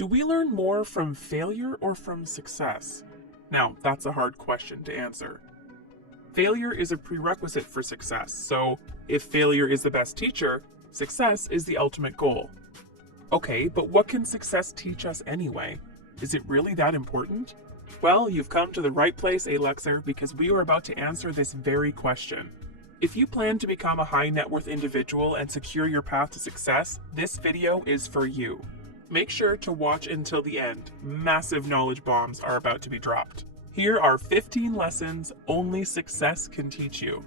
Do we learn more from failure or from success? Now, that's a hard question to answer. Failure is a prerequisite for success, so if failure is the best teacher, success is the ultimate goal. Okay, but what can success teach us anyway? Is it really that important? Well, you've come to the right place, Alexer, because we are about to answer this very question. If you plan to become a high net worth individual and secure your path to success, this video is for you. Make sure to watch until the end. Massive knowledge bombs are about to be dropped. Here are 15 lessons only success can teach you.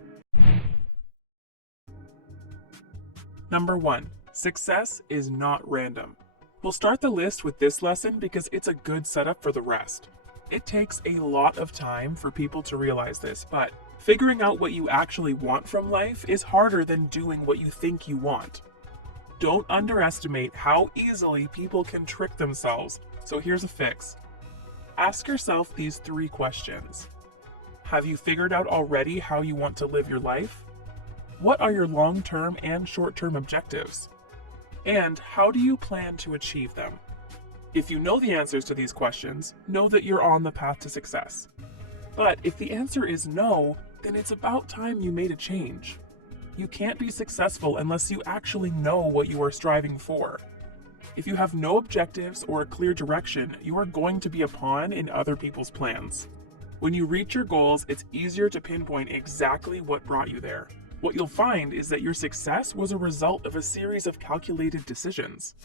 Number 1. Success is not random. We'll start the list with this lesson because it's a good setup for the rest. It takes a lot of time for people to realize this, but figuring out what you actually want from life is harder than doing what you think you want. Don't underestimate how easily people can trick themselves, so here's a fix. Ask yourself these 3 questions. Have you figured out already how you want to live your life? What are your long-term and short-term objectives? And how do you plan to achieve them? If you know the answers to these questions, know that you're on the path to success. But if the answer is no, then it's about time you made a change. You can't be successful unless you actually know what you are striving for. If you have no objectives or a clear direction, you are going to be a pawn in other people's plans. When you reach your goals, it's easier to pinpoint exactly what brought you there. What you'll find is that your success was a result of a series of calculated decisions.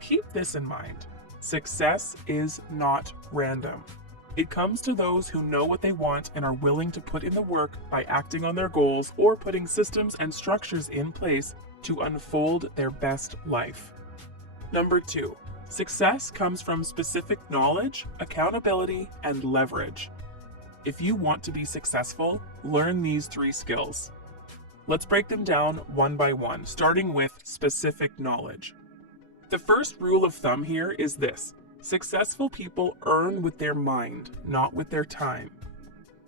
Keep this in mind. Success is not random. It comes to those who know what they want and are willing to put in the work by acting on their goals or putting systems and structures in place to unfold their best life. Number 2, success comes from specific knowledge, accountability, and leverage. If you want to be successful, learn these 3 skills. Let's break them down one by one, starting with specific knowledge. The first rule of thumb here is this: successful people earn with their mind, not with their time.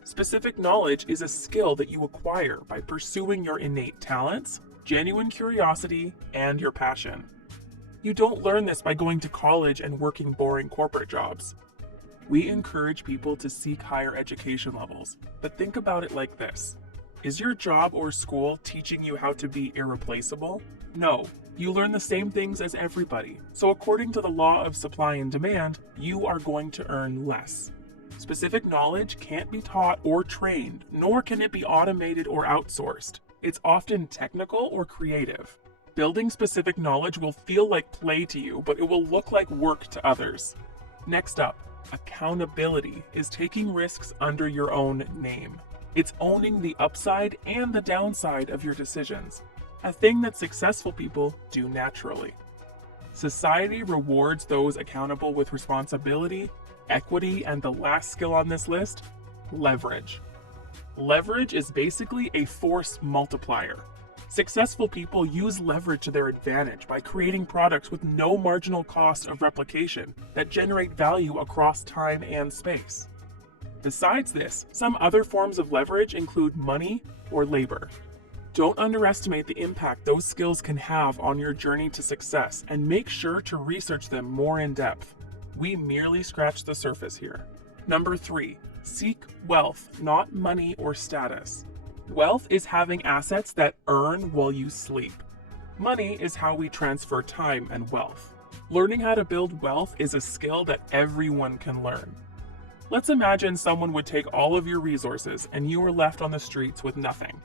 Specific knowledge is a skill that you acquire by pursuing your innate talents, genuine curiosity, and your passion. You don't learn this by going to college and working boring corporate jobs. We encourage people to seek higher education levels, but think about it like this. Is your job or school teaching you how to be irreplaceable? No. You learn the same things as everybody, so according to the law of supply and demand, you are going to earn less. Specific knowledge can't be taught or trained, nor can it be automated or outsourced. It's often technical or creative. Building specific knowledge will feel like play to you, but it will look like work to others. Next up, accountability is taking risks under your own name. It's owning the upside and the downside of your decisions, a thing that successful people do naturally. Society rewards those accountable with responsibility, equity, and the last skill on this list, leverage. Leverage is basically a force multiplier. Successful people use leverage to their advantage by creating products with no marginal cost of replication that generate value across time and space. Besides this, some other forms of leverage include money or labor. Don't underestimate the impact those skills can have on your journey to success, and make sure to research them more in depth. We merely scratched the surface here. Number 3, seek wealth, not money or status. Wealth is having assets that earn while you sleep. Money is how we transfer time and wealth. Learning how to build wealth is a skill that everyone can learn. Let's imagine someone would take all of your resources and you are left on the streets with nothing.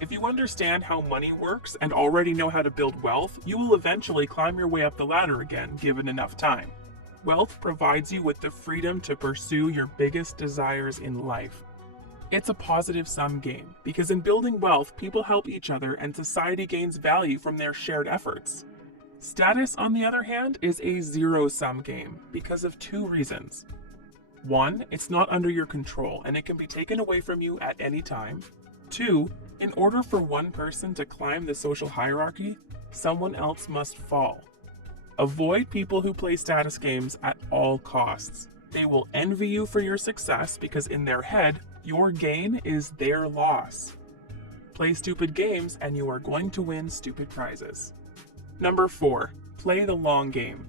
If you understand how money works and already know how to build wealth, you will eventually climb your way up the ladder again, given enough time. Wealth provides you with the freedom to pursue your biggest desires in life. It's a positive-sum game, because in building wealth, people help each other and society gains value from their shared efforts. Status, on the other hand, is a zero-sum game because of 2 reasons. 1, it's not under your control and it can be taken away from you at any time. 2, in order for one person to climb the social hierarchy, someone else must fall. Avoid people who play status games at all costs. They will envy you for your success because in their head, your gain is their loss. Play stupid games and you are going to win stupid prizes. Number 4, play the long game.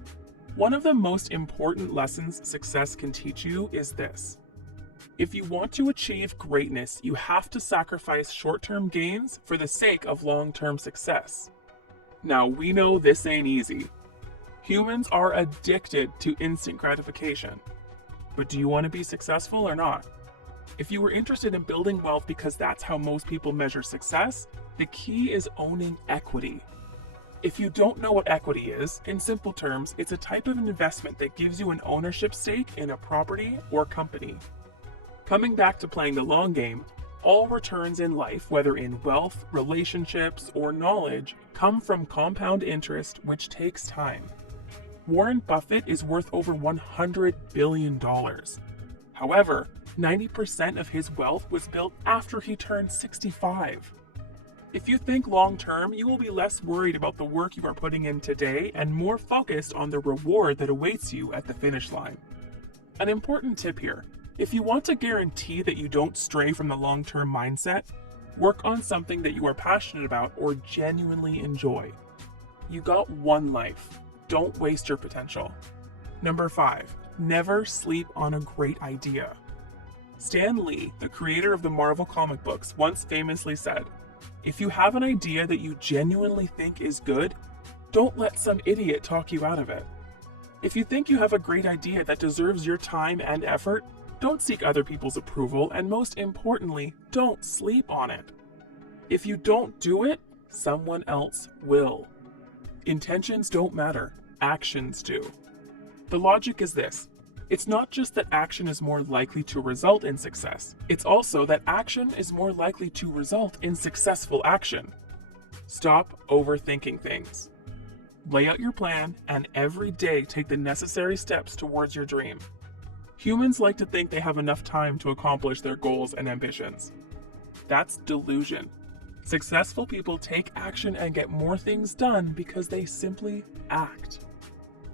One of the most important lessons success can teach you is this. If you want to achieve greatness, you have to sacrifice short-term gains for the sake of long-term success. Now, we know this ain't easy. Humans are addicted to instant gratification. But do you want to be successful or not? If you were interested in building wealth because that's how most people measure success, the key is owning equity. If you don't know what equity is, in simple terms, it's a type of investment that gives you an ownership stake in a property or company. Coming back to playing the long game, all returns in life, whether in wealth, relationships, or knowledge, come from compound interest, which takes time. Warren Buffett is worth over $100 billion. However, 90% of his wealth was built after he turned 65. If you think long term, you will be less worried about the work you are putting in today and more focused on the reward that awaits you at the finish line. An important tip here. If you want to guarantee that you don't stray from the long-term mindset, work on something that you are passionate about or genuinely enjoy. You got one life. Don't waste your potential. Number 5, never sleep on a great idea. Stan Lee, the creator of the Marvel comic books, once famously said, "If you have an idea that you genuinely think is good, don't let some idiot talk you out of it. If you think you have a great idea that deserves your time and effort, don't seek other people's approval, and most importantly, don't sleep on it. If you don't do it, someone else will. Intentions don't matter, actions do." The logic is this. It's not just that action is more likely to result in success, it's also that action is more likely to result in successful action. Stop overthinking things. Lay out your plan and every day take the necessary steps towards your dream. Humans like to think they have enough time to accomplish their goals and ambitions. That's delusion. Successful people take action and get more things done because they simply act.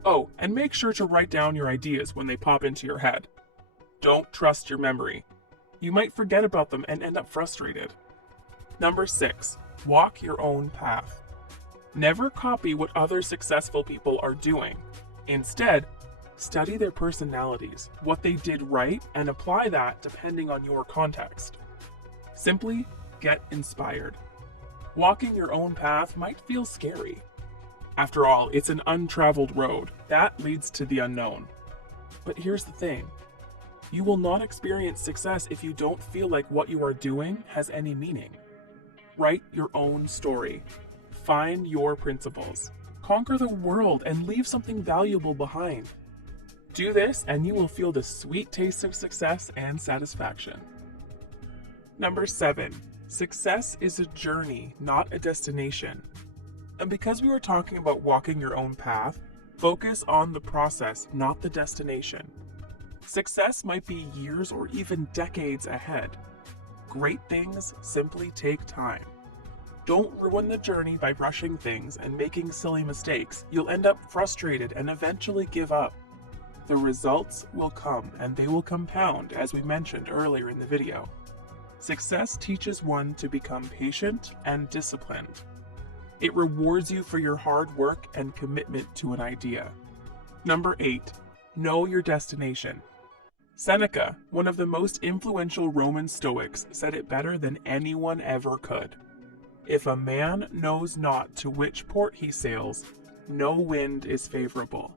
Oh, and make sure to write down your ideas when they pop into your head. Don't trust your memory. You might forget about them and end up frustrated. Number 6, walk your own path. Never copy what other successful people are doing. Instead, study their personalities, what they did right, and apply that depending on your context. Simply get inspired. Walking your own path might feel scary. After all, it's an untraveled road. That leads to the unknown. But here's the thing. You will not experience success if you don't feel like what you are doing has any meaning. Write your own story. Find your principles. Conquer the world and leave something valuable behind. Do this and you will feel the sweet taste of success and satisfaction. Number 7, success is a journey, not a destination. And because we were talking about walking your own path, focus on the process, not the destination. Success might be years or even decades ahead. Great things simply take time. Don't ruin the journey by rushing things and making silly mistakes. You'll end up frustrated and eventually give up. The results will come, and they will compound, as we mentioned earlier in the video. Success teaches one to become patient and disciplined. It rewards you for your hard work and commitment to an idea. Number 8, know your destination. Seneca, one of the most influential Roman Stoics, said it better than anyone ever could. If a man knows not to which port he sails, no wind is favorable.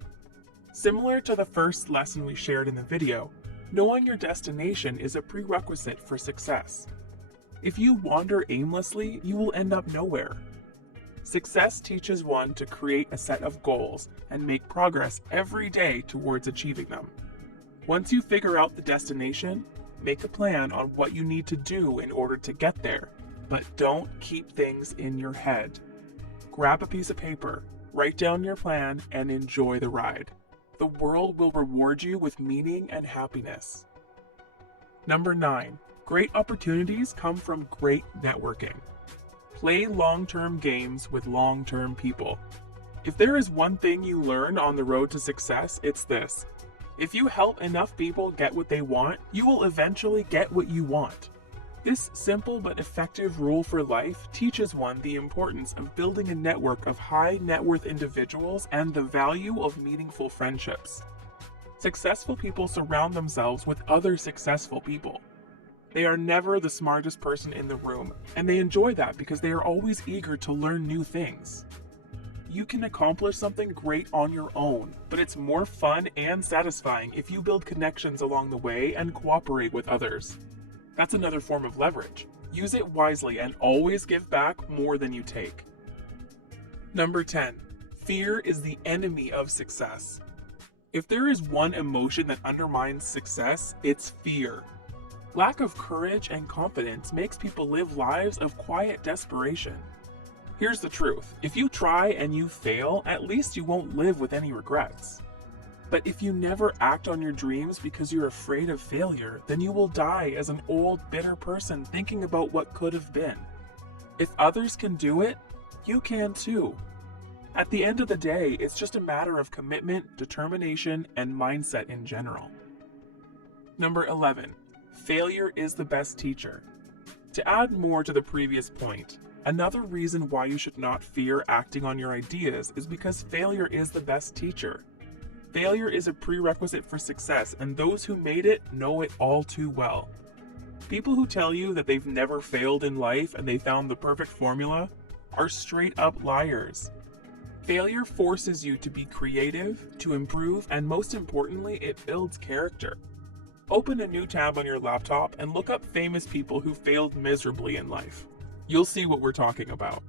Similar to the first lesson we shared in the video, knowing your destination is a prerequisite for success. If you wander aimlessly, you will end up nowhere. Success teaches one to create a set of goals and make progress every day towards achieving them. Once you figure out the destination, make a plan on what you need to do in order to get there, but don't keep things in your head. Grab a piece of paper, write down your plan, and enjoy the ride. The world will reward you with meaning and happiness. Number 9, great opportunities come from great networking. Play long-term games with long-term people. If there is one thing you learn on the road to success, it's this. If you help enough people get what they want, you will eventually get what you want. This simple but effective rule for life teaches one the importance of building a network of high net worth individuals and the value of meaningful friendships. Successful people surround themselves with other successful people. They are never the smartest person in the room, and they enjoy that because they are always eager to learn new things. You can accomplish something great on your own, but it's more fun and satisfying if you build connections along the way and cooperate with others. That's another form of leverage. Use it wisely and always give back more than you take. Number 10. Fear is the enemy of success. If there is one emotion that undermines success, it's fear. Lack of courage and confidence makes people live lives of quiet desperation. Here's the truth. If you try and you fail, at least you won't live with any regrets. But if you never act on your dreams because you're afraid of failure, then you will die as an old, bitter person thinking about what could have been. If others can do it, you can too. At the end of the day, it's just a matter of commitment, determination, and mindset in general. Number 11. Failure is the best teacher. To add more to the previous point, another reason why you should not fear acting on your ideas is because failure is the best teacher. Failure is a prerequisite for success, and those who made it know it all too well. People who tell you that they've never failed in life and they found the perfect formula are straight up liars. Failure forces you to be creative, to improve, and most importantly, it builds character. Open a new tab on your laptop and look up famous people who failed miserably in life. You'll see what we're talking about.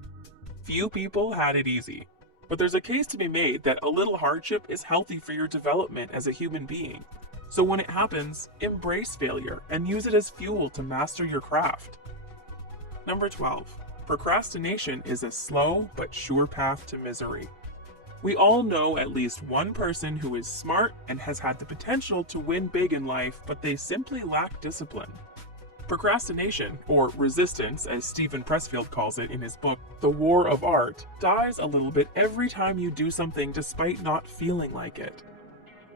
Few people had it easy. But there's a case to be made that a little hardship is healthy for your development as a human being. So when it happens, embrace failure and use it as fuel to master your craft. Number 12. Procrastination is a slow but sure path to misery. We all know at least one person who is smart and has had the potential to win big in life, but they simply lack discipline. Procrastination, or resistance as Steven Pressfield calls it in his book, The War of Art, dies a little bit every time you do something despite not feeling like it.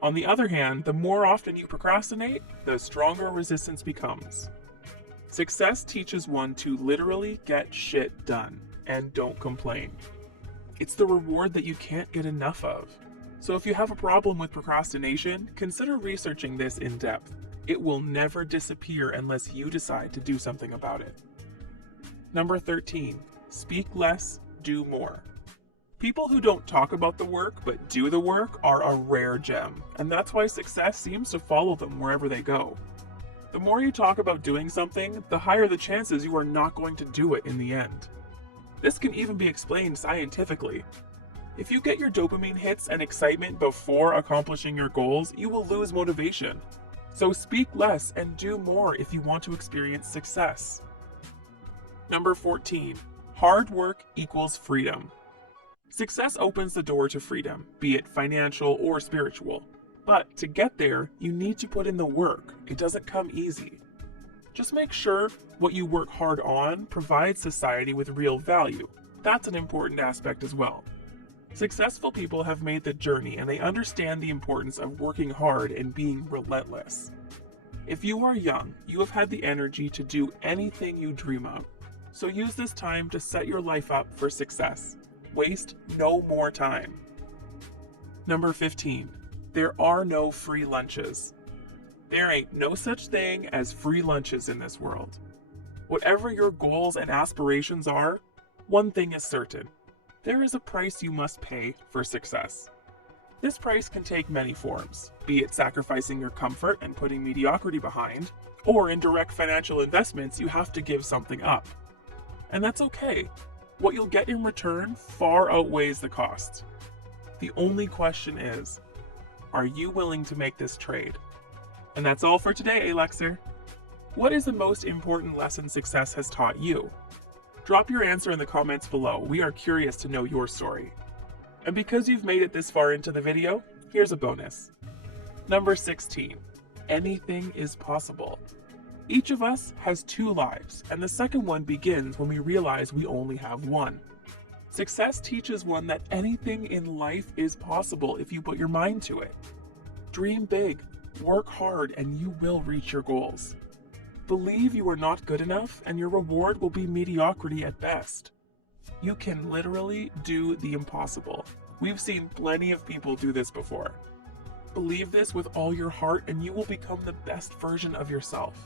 On the other hand, the more often you procrastinate, the stronger resistance becomes. Success teaches one to literally get shit done, and don't complain. It's the reward that you can't get enough of. So if you have a problem with procrastination, consider researching this in depth. It will never disappear unless you decide to do something about it. Number 13. Speak less, do more. People who don't talk about the work but do the work are a rare gem, and that's why success seems to follow them wherever they go. The more you talk about doing something, the higher the chances you are not going to do it in the end. This can even be explained scientifically. If you get your dopamine hits and excitement before accomplishing your goals, you will lose motivation. So speak less and do more if you want to experience success. Number 14. Hard work equals freedom. Success opens the door to freedom, be it financial or spiritual. But to get there, you need to put in the work. It doesn't come easy. Just make sure what you work hard on provides society with real value. That's an important aspect as well. Successful people have made the journey and they understand the importance of working hard and being relentless. If you are young, you have had the energy to do anything you dream of. So use this time to set your life up for success. Waste no more time. Number 15. There are no free lunches. There ain't no such thing as free lunches in this world. Whatever your goals and aspirations are, one thing is certain. There is a price you must pay for success. This price can take many forms, be it sacrificing your comfort and putting mediocrity behind, or in direct financial investments you have to give something up. And that's okay. What you'll get in return far outweighs the cost. The only question is, are you willing to make this trade? And that's all for today, Alexer. What is the most important lesson success has taught you? Drop your answer in the comments below. We are curious to know your story. And because you've made it this far into the video, here's a bonus. Number 16. Anything is possible. Each of us has 2 lives, and the second one begins when we realize we only have one. Success teaches one that anything in life is possible if you put your mind to it. Dream big, work hard, and you will reach your goals. Believe you are not good enough, and your reward will be mediocrity at best. You can literally do the impossible. We've seen plenty of people do this before. Believe this with all your heart, and you will become the best version of yourself.